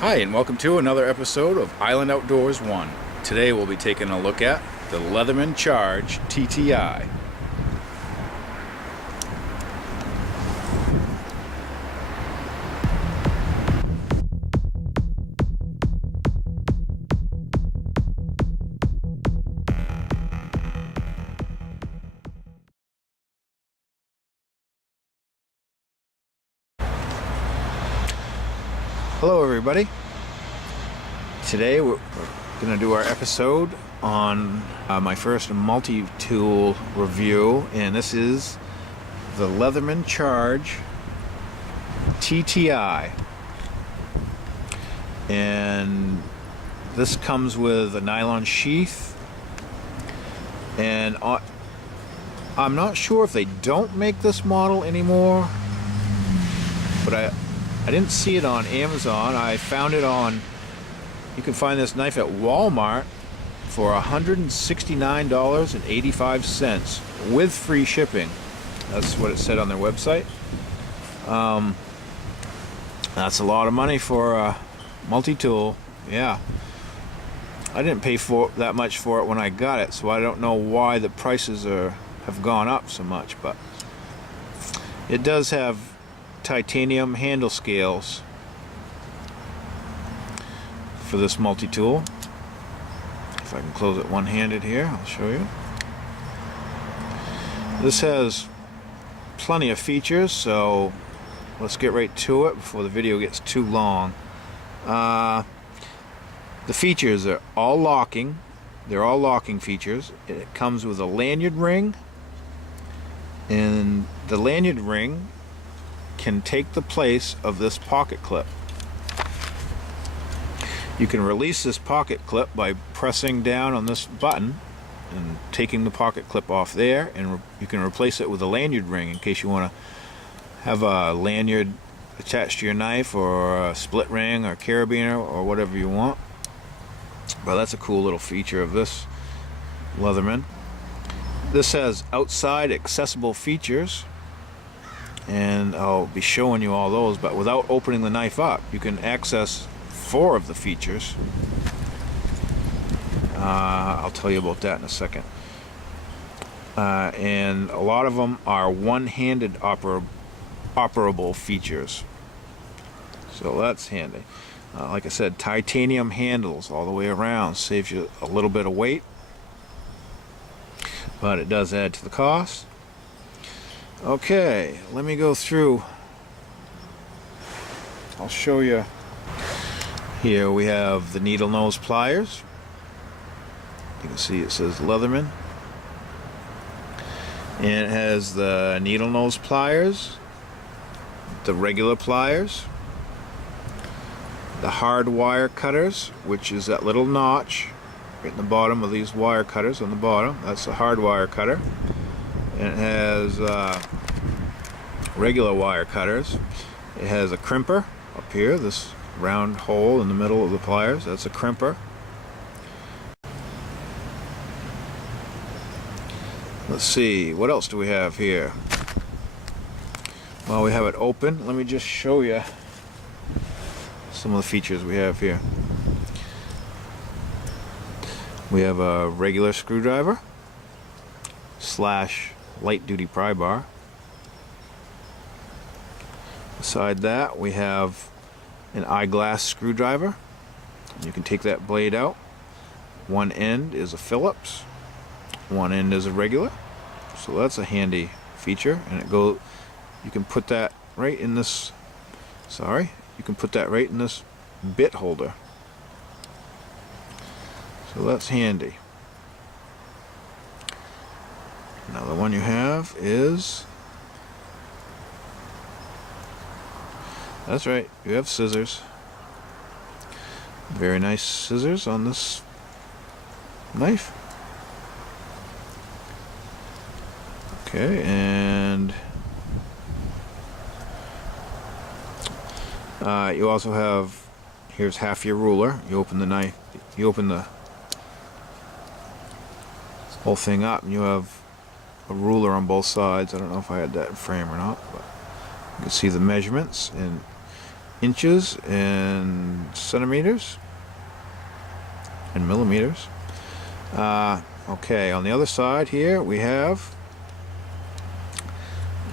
Hi, and welcome to another episode of Island Outdoors 1. Today we'll be taking a look at the Leatherman Charge TTi. Hello everybody. Today we're going to do our episode on my first multi-tool review, and this is the Leatherman Charge TTi. And this comes with a nylon sheath, and I'm not sure if they don't make this model anymore, but I didn't see it on Amazon. I found it on, you can find this knife at Walmart for $169.85 with free shipping. That's what it said on their website. That's a lot of money for a multi-tool. Yeah. I didn't pay that much for it when I got it, so I don't know why the prices have gone up so much, but it does have titanium handle scales for this multi-tool. If I can close it one-handed here, I'll show you. This has plenty of features, so let's get right to it before the video gets too long. The features are all locking. They're all locking features. It comes with a lanyard ring, and the lanyard ring can take the place of this pocket clip. You can release this pocket clip by pressing down on this button and taking the pocket clip off there, and you can replace it with a lanyard ring in case you want to have a lanyard attached to your knife, or a split ring or carabiner or whatever you want. But that's a cool little feature of this Leatherman. This has outside accessible features, and I'll be showing you all those, but without opening the knife up you can access 4 of the features. I'll tell you about that in a second. And a lot of them are one-handed operable features, so that's handy. Like I said, titanium handles all the way around, saves you a little bit of weight, but it does add to the cost. Okay, let me go through. I'll show you. Here we have the needle nose pliers. You can see it says Leatherman. And it has the needle nose pliers, the regular pliers, the hard wire cutters, which is that little notch right in the bottom of these wire cutters on the bottom. That's the hard wire cutter. And it has regular wire cutters. It has a crimper up here, this round hole in the middle of the pliers. That's a crimper. Let's see, what else do we have here? Well, we have it open. Let me just show you some of the features we have here. We have a regular screwdriver / light duty pry bar. Beside that we have an eyeglass screwdriver. You can take that blade out. One end is a Phillips, one end is a regular, so that's a handy feature. And you can put that right in this, you can put that right in this bit holder, so that's handy. Now the one you have is, that's right, you have scissors. Very nice scissors on this knife. Okay, and you also have, here's half your ruler. You open the knife, you open the whole thing up, and you have a ruler on both sides. I don't know if I had that in frame or not, but you can see the measurements, and inches and centimeters and millimeters. Okay, on the other side here we have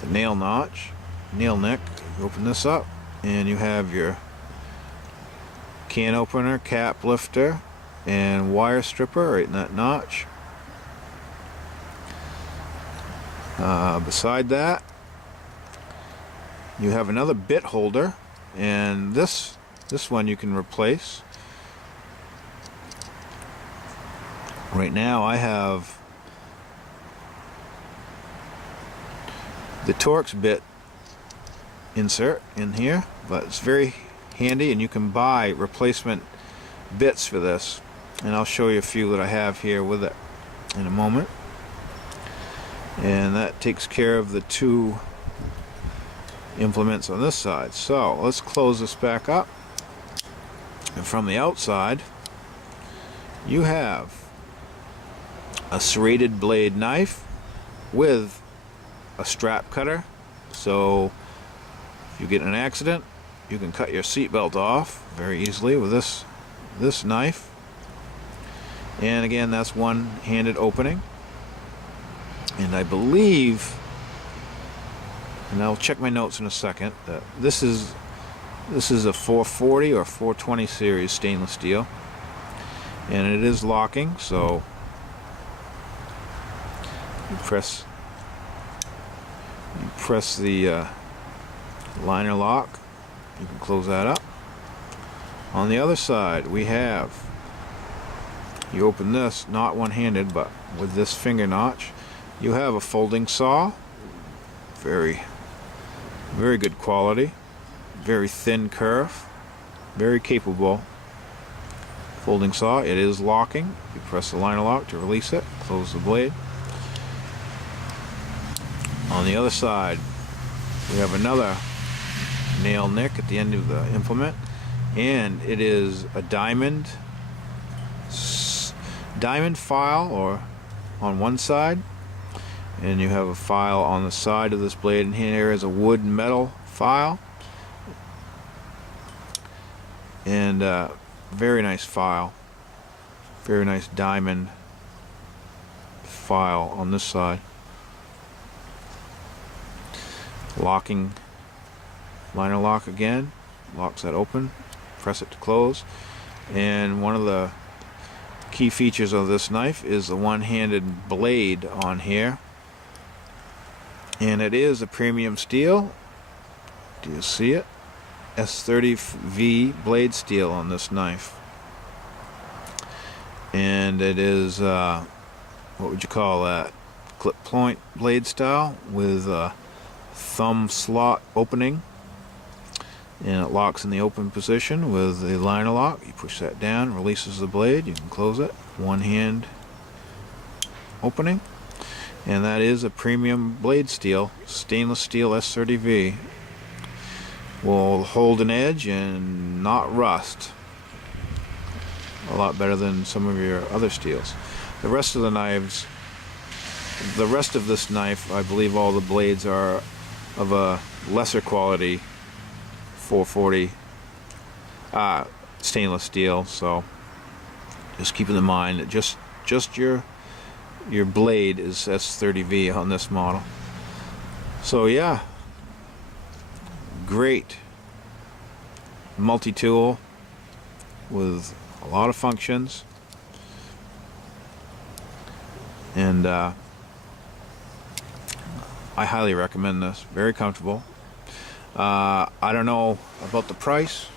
the nail neck. You open this up and you have your can opener, cap lifter, and wire stripper right in that notch. Beside that, you have another bit holder, and this one you can replace. Right now I have the Torx bit insert in here, but it's very handy, and you can buy replacement bits for this, and I'll show you a few that I have here with it in a moment. And that takes care of the two implements on this side. So let's close this back up, and from the outside you have a serrated blade knife with a strap cutter, so if you get in an accident you can cut your seatbelt off very easily with this knife. And again, that's one-handed opening, and I believe, and I'll check my notes in a second, that this is a 440 or 420 series stainless steel, and it is locking, so you press the liner lock. You can close that up. On the other side we have, you open this not one-handed but with this finger notch. You have a folding saw, very good quality, very thin curve, very capable folding saw. It is locking. You press the liner lock to release it, close the blade. On the other side we have another nail nick at the end of the implement, and it is a diamond file or on one side, and you have a file on the side of this blade, and here is a wood metal file, and very nice file, very nice diamond file on this side. Locking liner lock again, locks that open, press it to close. And one of the key features of this knife is the one-handed blade on here, and it is a premium steel. Do you see it? S30V blade steel on this knife, and it is what would you call that, clip point blade style with thumb slot opening, and it locks in the open position with the liner lock. You push that down, releases the blade, you can close it, one hand opening, and that is a premium blade steel, stainless steel S30V. Will hold an edge and not rust, a lot better than some of your other steels. The rest of the knives, the rest of this knife, I believe all the blades are of a lesser quality 440 stainless steel, so just keep in mind that just your blade is S30V on this model. So yeah, great multi-tool with a lot of functions, and I highly recommend this. Very comfortable. I don't know about the price.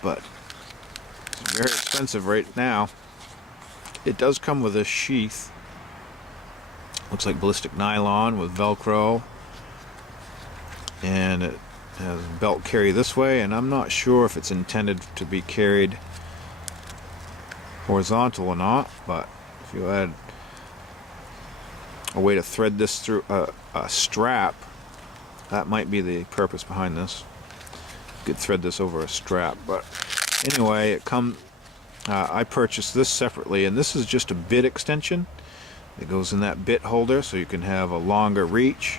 But it's very expensive right now. It does come with a sheath. Looks like ballistic nylon with Velcro, and it has belt carry this way, and I'm not sure if it's intended to be carried horizontal or not, but if you had a way to thread this through a strap, that might be the purpose behind this. You could thread this over a strap, but anyway, it I purchased this separately, and this is just a bit extension. It goes in that bit holder so you can have a longer reach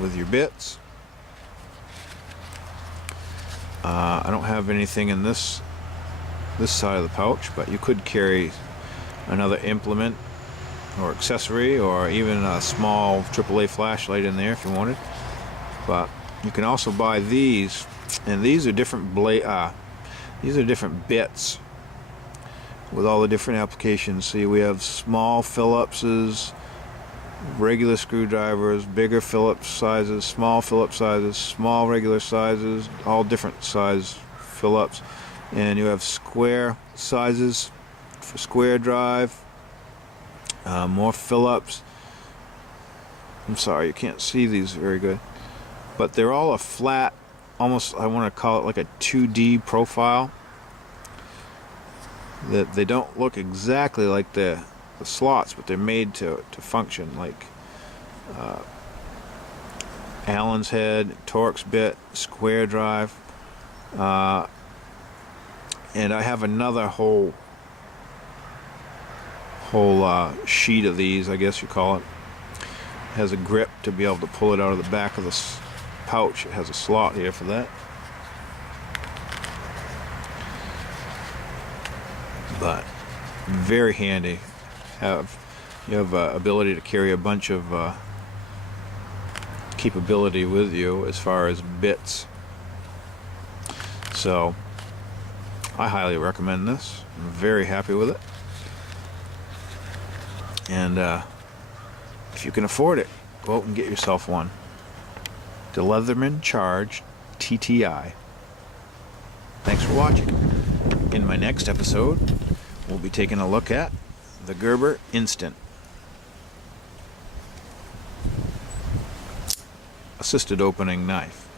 with your bits. I don't have anything in this side of the pouch, but you could carry another implement or accessory, or even a small AAA flashlight in there if you wanted. But you can also buy these, and these are different these are different bits with all the different applications. See, we have small Phillipses, regular screwdrivers, bigger Phillips sizes, small Phillips sizes, small regular sizes, all different size Phillips. And you have square sizes for square drive, more Phillips. I'm sorry, you can't see these very good, but they're all a flat, almost, I want to call it like a 2D profile. That they don't look exactly like the slots, but they're made to function like Allen's head, Torx bit, square drive, and I have another whole sheet of these, I guess you call it. It has a grip to be able to pull it out of the back of the pouch. It has a slot here for that. But very handy. You have ability to carry a bunch of capability with you as far as bits. So I highly recommend this. I'm very happy with it. And if you can afford it, go out and get yourself one. The Leatherman Charge TTi. Thanks for watching. In my next episode, we'll be taking a look at the Gerber Instant assisted opening knife.